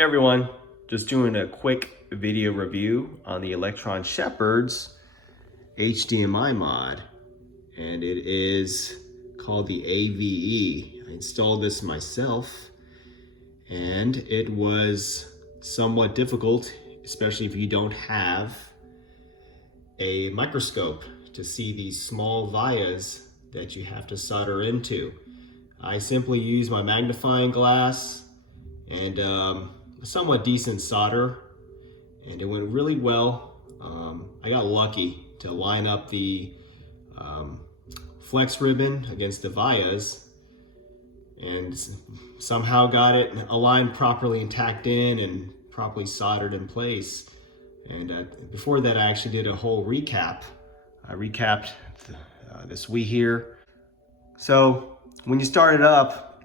Hey everyone, just doing a quick video review on the Electron Shepherd's HDMI mod, and it is called the AVE. I installed this myself, and it was somewhat difficult, especially if you don't have a microscope to see these small vias that you have to solder into. I simply use my magnifying glass and a somewhat decent solder, and it went really well. I got lucky to line up the flex ribbon against the vias and somehow got it aligned properly and tacked in and properly soldered in place. And before that, I actually did a whole recap. I recapped this Wii here. So when you start it up,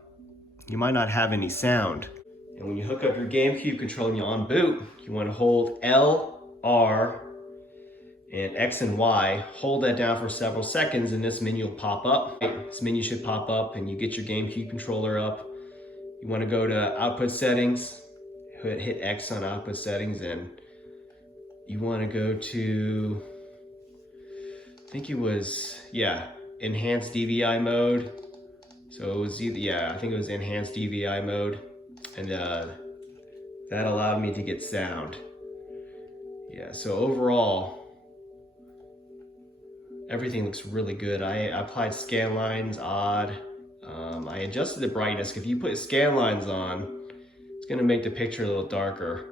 you might not have any sound. And when you hook up your GameCube controller and you're on boot, you want to hold L, R, and X and Y. Hold that down for several seconds and this menu will pop up. This menu should pop up and you get your GameCube controller up. You want to go to output settings, hit X on output settings, and you want to go to, I think it was, enhanced DVI mode. So it was either, I think it was enhanced DVI mode. And that allowed me to get sound. Yeah, so overall, everything looks really good. I applied scan lines, odd. I adjusted the brightness. If you put scan lines on, it's gonna make the picture a little darker.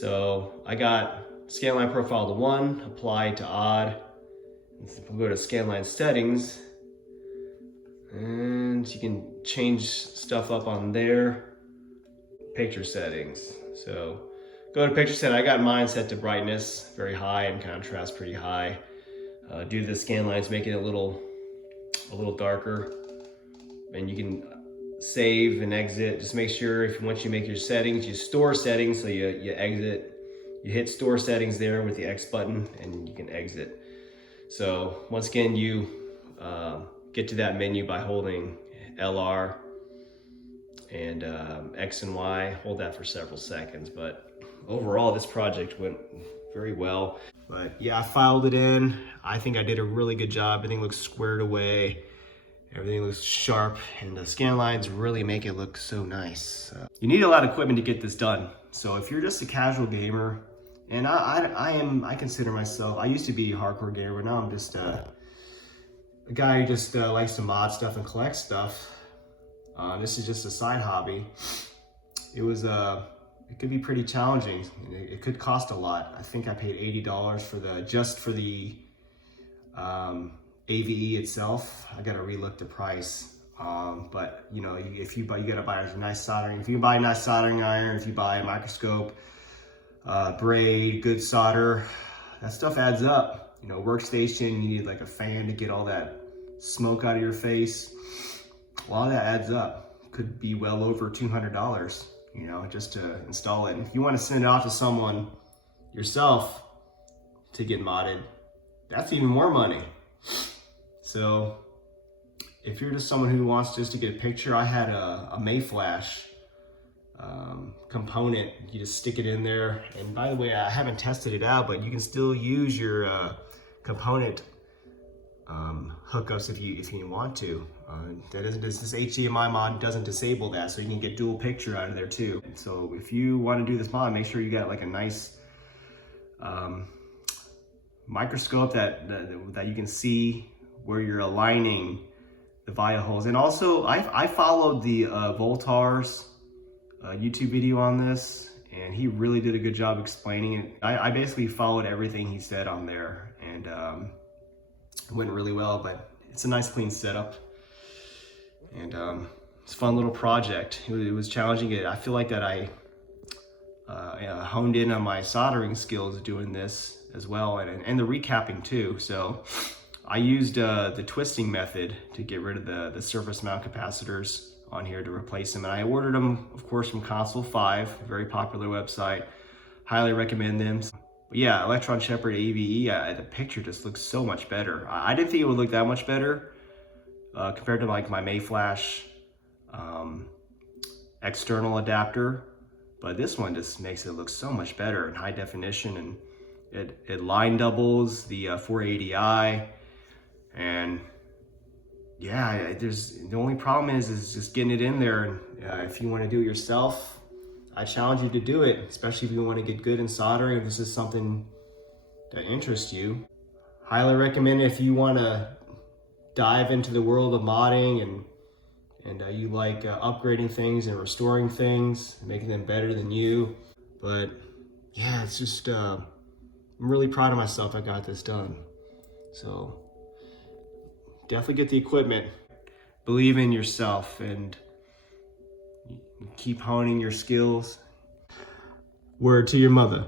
So I got scan line profile to 1, applied to odd. We'll go to scan line settings, and you can change stuff up on there. Picture settings. So go to picture setting. I got mine set to brightness very high and contrast pretty high. Do the scan lines, make it a little darker. And you can save and exit. Just make sure once you make your settings, you store settings. So you exit, you hit store settings there with the X button, and you can exit. So once again, you get to that menu by holding LR and X and Y. Hold that for several seconds. But overall, this project went very well. But yeah, I filed it in. I think I did a really good job. Everything looks squared away. Everything looks sharp, and the scan lines really make it look so nice. You need a lot of equipment to get this done. So if you're just a casual gamer, and I consider myself, I used to be a hardcore gamer, now I'm just a guy who just likes to mod stuff and collect stuff. This is just a side hobby. It could be pretty challenging. It could cost a lot. I think I paid $80 for the AVE itself. I gotta relook the price. But you know, you gotta buy a nice soldering. If you buy a nice soldering iron, if you buy a microscope, braid, good solder, that stuff adds up. You know, workstation, you need like a fan to get all that smoke out of your face. A lot of that adds up. Could be well over $200, you know, just to install it. And if you want to send it off to someone yourself to get modded, that's even more money. So if you're just someone who wants just to get a picture, I had a Mayflash component. You just stick it in there. And by the way, I haven't tested it out, but you can still use your component hookups if you want to. This HDMI mod doesn't disable that, so you can get dual picture out of there too. So if you want to do this mod, make sure you got like a nice microscope that you can see where you're aligning the via holes. And also, I followed the Voltar's YouTube video on this, and he really did a good job explaining it. I basically followed everything he said on there, and it went really well. But it's a nice clean setup, and it's a fun little project. It was challenging. I feel like that I honed in on my soldering skills doing this as well, and the recapping too. So I used the twisting method to get rid of the surface mount capacitors on here to replace them. And I ordered them, of course, from Console 5, a very popular website. Highly recommend them. But yeah, Electron Shepherd AVE, the picture just looks so much better. I didn't think it would look that much better compared to like my Mayflash external adapter. but this one just makes it look so much better in high definition, and it line doubles the 480i, and yeah, the only problem is just getting it in there. And if you want to do it yourself, I challenge you to do it, especially if you want to get good in soldering. If this is something that interests you, highly recommend it if you want to dive into the world of modding and you like upgrading things and restoring things, making them better than you. But yeah, it's just I'm really proud of myself. I got this done. So definitely get the equipment. Believe in yourself and keep honing your skills. Word to your mother.